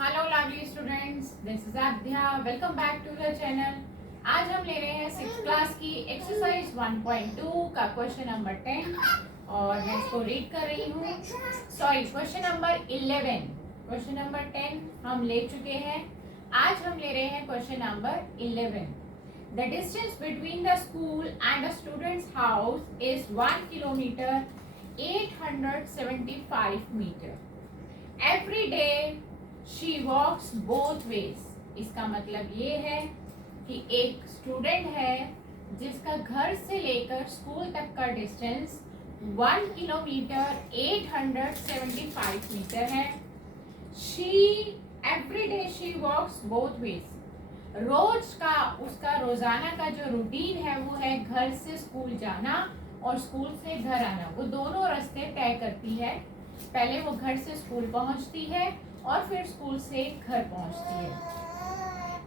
Hello lovely students, this is Aadya. Welcome back to the channel. आज हम ले रहे हैं 6th क्लास की एक्सरसाइज 1.2 का क्वेश्चन नंबर 10 और मैं इसको रीड कर रही हूँ। Sorry, question number 11। Question number 10 हम ले चुके हैं। आज हम ले रहे हैं question number 11। The distance between the school and the student's house is 1 kilometre 875 metre. Every day she walks both ways. इसका मतलब ये है कि एक स्टूडेंट है जिसका घर से लेकर स्कूल तक का डिस्टेंस 1 किलोमीटर 875 मीटर है। She every day she walks both ways. रोज का उसका रोजाना का जो रूटीन है वो है घर से स्कूल जाना और स्कूल से घर आना। वो दोनों रास्ते तय करती है। पहले वो घर से स्कूल पहुंचती है और फिर स्कूल से घर पहुंचती है।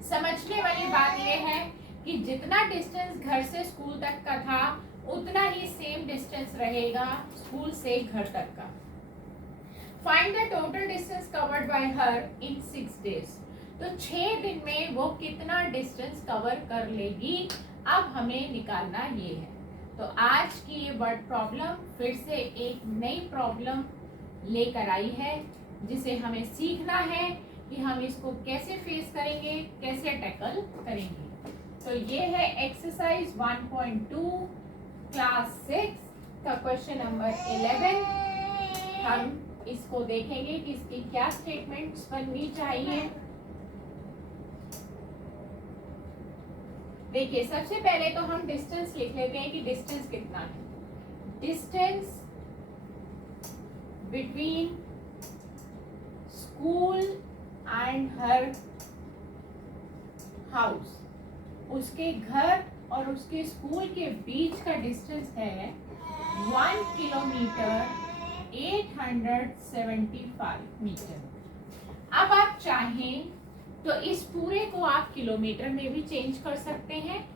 समझने वाली बात यह है कि जितना डिस्टेंस घर से स्कूल तक का था उतना ही सेम डिस्टेंस रहेगा स्कूल से घर तक का। Find the total distance covered by her in 6 days. तो 6 दिन में वो कितना डिस्टेंस कवर कर लेगी, अब हमें निकालना ये है। तो आज की ये वर्ड प्रॉब्लम फिर से एक नई प्रॉब्लम लेकर आई है जिसे हमें सीखना है कि हम इसको कैसे फेस करेंगे, कैसे टैकल करेंगे। तो ये है एक्सरसाइज 1.2 क्लास 6 का क्वेश्चन नंबर 11। हम इसको देखेंगे कि इसकी क्या स्टेटमेंट्स बननी चाहिए। देखिए, सबसे पहले तो हम डिस्टेंस लिख लेते हैं कि डिस्टेंस कितना है। Distance between school and her house, उसके घर और उसके स्कूल के बीच का डिस्टेंस है 1 किलोमीटर 875 मीटर। अब आप चाहें तो इस पूरे को आप किलोमीटर में भी चेंज कर सकते हैं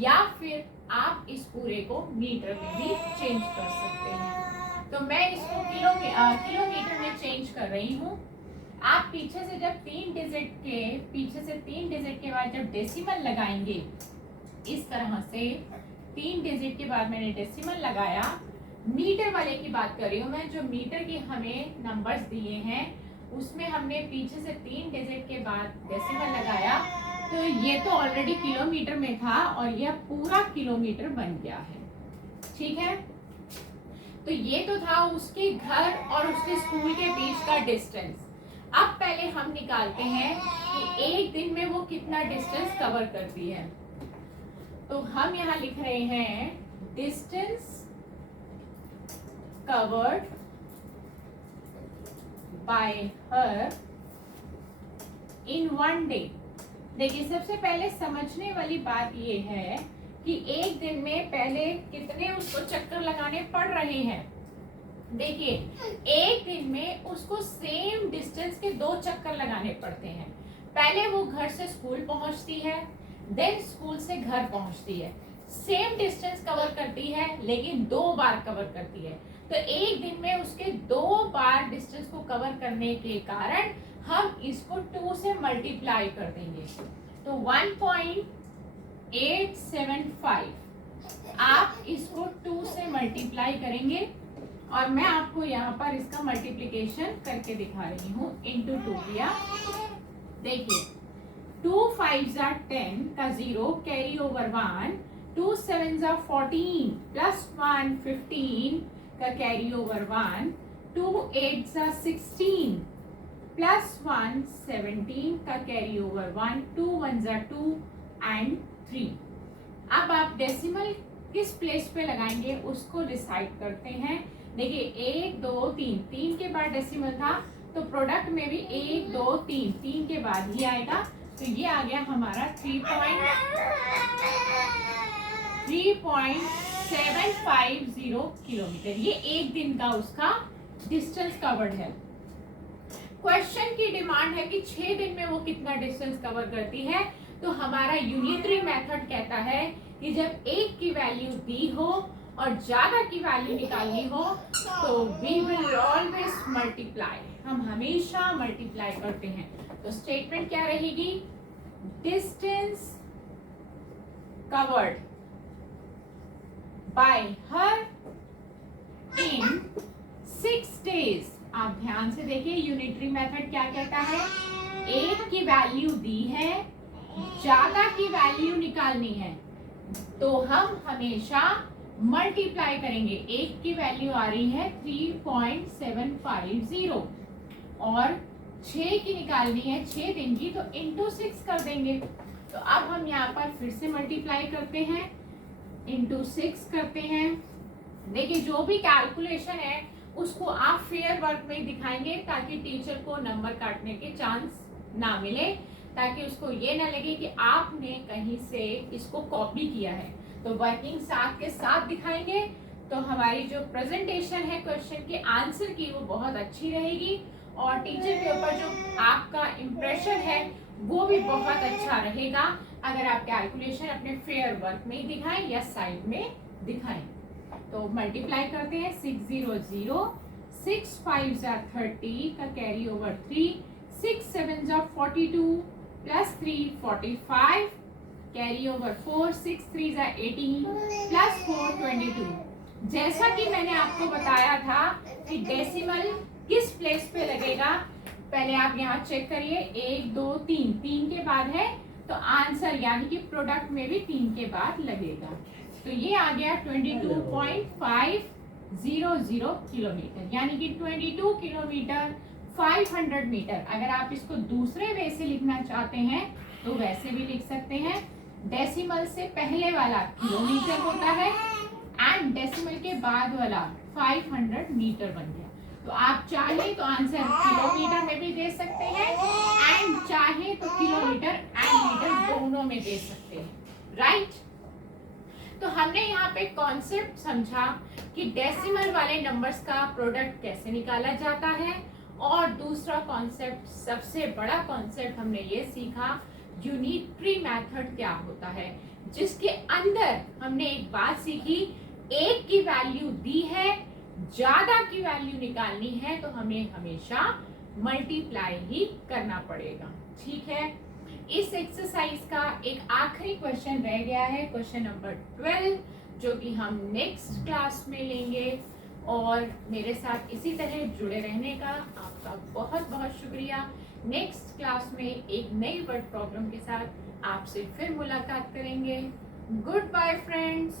या फिर आप इस पूरे को मीटर में भी चेंज कर सकते हैं। तो मैं इसको किलोमीटर में चेंज कर रही हूँ। आप पीछे से 3 डिजिट के बाद जब डेसिमल लगाएंगे, इस तरह से 3 डिजिट के बाद मैंने डेसिमल लगाया। मीटर वाले की बात कर रही हूँ मैं, जो मीटर की हमें नंबर्स दिए हैं उसमें हमने पीछे से 3 डिजिट के बाद डेसिमल लगाया। तो ये तो ऑलरेडी किलोमीटर में था और यह पूरा किलोमीटर बन गया है। ठीक है, तो ये तो था उसके घर और उसके स्कूल के बीच का डिस्टेंस। अब पहले हम निकालते हैं कि एक दिन में वो कितना डिस्टेंस कवर करती है। तो हम यहाँ लिख रहे हैं distance covered by her in 1 day. देखिए, सबसे पहले समझने वाली बात ये है कि एक दिन में पहले कितने उसको चक्कर लगाने पड़ रहे हैं। देखिए, एक दिन में उसको सेम डिस्टेंस के 2 चक्कर लगाने पड़ते हैं। पहले वो घर से स्कूल पहुंचती है, देन स्कूल से घर पहुंचती है। सेम डिस्टेंस कवर करती है लेकिन 2 बार कवर करती है। तो एक दिन में उसके 2 बार डिस्टेंस को कवर करने के कारण हम इसको 2 से मल्टीप्लाई कर देंगे। तो 1.875 आप इसको 2 से मल्टीप्लाई करेंगे और मैं आपको यहाँ पर इसका मल्टीप्लिकेशन करके दिखा रही हूँ। इंटू 2 किया। देखिए, 2 5s are 10 का 0 carry over 1, 2 7s are 14 plus 1 15 का carry over 1, 2 8s are 16 plus 1 17 का carry over 1, 2 1s are 2 and 3। अब आप डेसिमल किस प्लेस पे लगाएंगे उसको डिसाइड करते हैं। देखिए, 1 2 3 के बाद डेसिमल था तो प्रोडक्ट में भी 1 2 3 के बाद ही आएगा। तो ये आ गया हमारा 3.750 किलोमीटर। ये एक दिन का उसका डिस्टेंस कवर्ड है। क्वेश्चन की डिमांड है कि 6 दिन में वो कितना डिस्टेंस कवर करती है। तो हमारा यूनिटरी मेथड कहता है कि जब एक की वैल्यू दी हो और ज्यादा की वैल्यू निकालनी हो तो वी विल ऑलवेज मल्टीप्लाई। हम हमेशा मल्टीप्लाई करते हैं। तो स्टेटमेंट क्या रहेगी? Distance covered by her in 6 days। आप ध्यान से देखिए, यूनिटरी मेथड क्या कहता है? एक की वैल्यू दी है, ज्यादा की वैल्यू निकालनी है, तो हम हमेशा मल्टीप्लाई करेंगे। एक की वैल्यू आ रही है 3.750 और 6 की निकालनी है 6 दिन की, तो इंटू 6 कर देंगे। तो अब हम यहाँ पर फिर से मल्टीप्लाई करते हैं, इंटू 6 करते हैं। देखिए, जो भी कैलकुलेशन है उसको आप फेयर वर्क में दिखाएंगे ताकि टीचर को नंबर काटने के चांस ना मिले, ताकि उसको ये ना लगे कि आपने कहीं से इसको कॉपी किया है। तो वर्किंग साथ के साथ दिखाएंगे तो हमारी जो प्रेजेंटेशन है क्वेश्चन के आंसर की वो बहुत अच्छी रहेगी और टीचर के ऊपर जो आपका इम्प्रेशन है वो भी बहुत अच्छा रहेगा अगर आप कैलकुलेशन अपने फेयर वर्क में दिखाएं या साइड में दिखाएं। तो मल्टीप्लाई करते हैं, 600, 6 5 30 का carry over 3, 6 7 42 plus 3 45 carry over 4, 6 3 18 plus 4 22। जैसा कि मैंने आपको बताया था कि डेसिमल किस प्लेस पे लगेगा, पहले आप यहाँ चेक करिए, 1 2 3 3 के बाद है तो आंसर यानी कि प्रोडक्ट में भी 3 के बाद लगेगा। तो ये आ गया 22.500 किलोमीटर, यानी कि 22 किलोमीटर 500 मीटर। अगर आप इसको दूसरे वे से लिखना चाहते हैं तो वैसे भी लिख सकते हैं। डेसिमल से पहले वाला किलोमीटर होता है एंड डेसिमल के बाद वाला 500 मीटर बन गया। तो आप चाहे तो आंसर किलोमीटर में भी दे सकते हैं एंड चाहे तो किलोमीटर एंड मीटर दोनों में दे सकते हैं, राइट। तो हमने यहाँ पे कॉन्सेप्ट समझा कि डेसिमल वाले नंबर्स का प्रोडक्ट कैसे निकाला जाता है, और दूसरा कॉन्सेप्ट, सबसे बड़ा कॉन्सेप्ट हमने ये सीखा यूनिटरी मेथड क्या होता है, जिसके अंदर हमने एक बात सीखी, एक की वैल्यू दी है, ज्यादा की वैल्यू निकालनी है तो हमें हमेशा मल्टीप्लाई ही करना पड़ेगा। ठीक है, इस एक्सरसाइज का एक आखिरी क्वेश्चन रह गया है, क्वेश्चन नंबर 12, जो कि हम नेक्स्ट क्लास में लेंगे। और मेरे साथ इसी तरह जुड़े रहने का आपका बहुत बहुत शुक्रिया। नेक्स्ट क्लास में एक नई वर्ड प्रॉब्लम के साथ आपसे फिर मुलाकात करेंगे। Goodbye friends.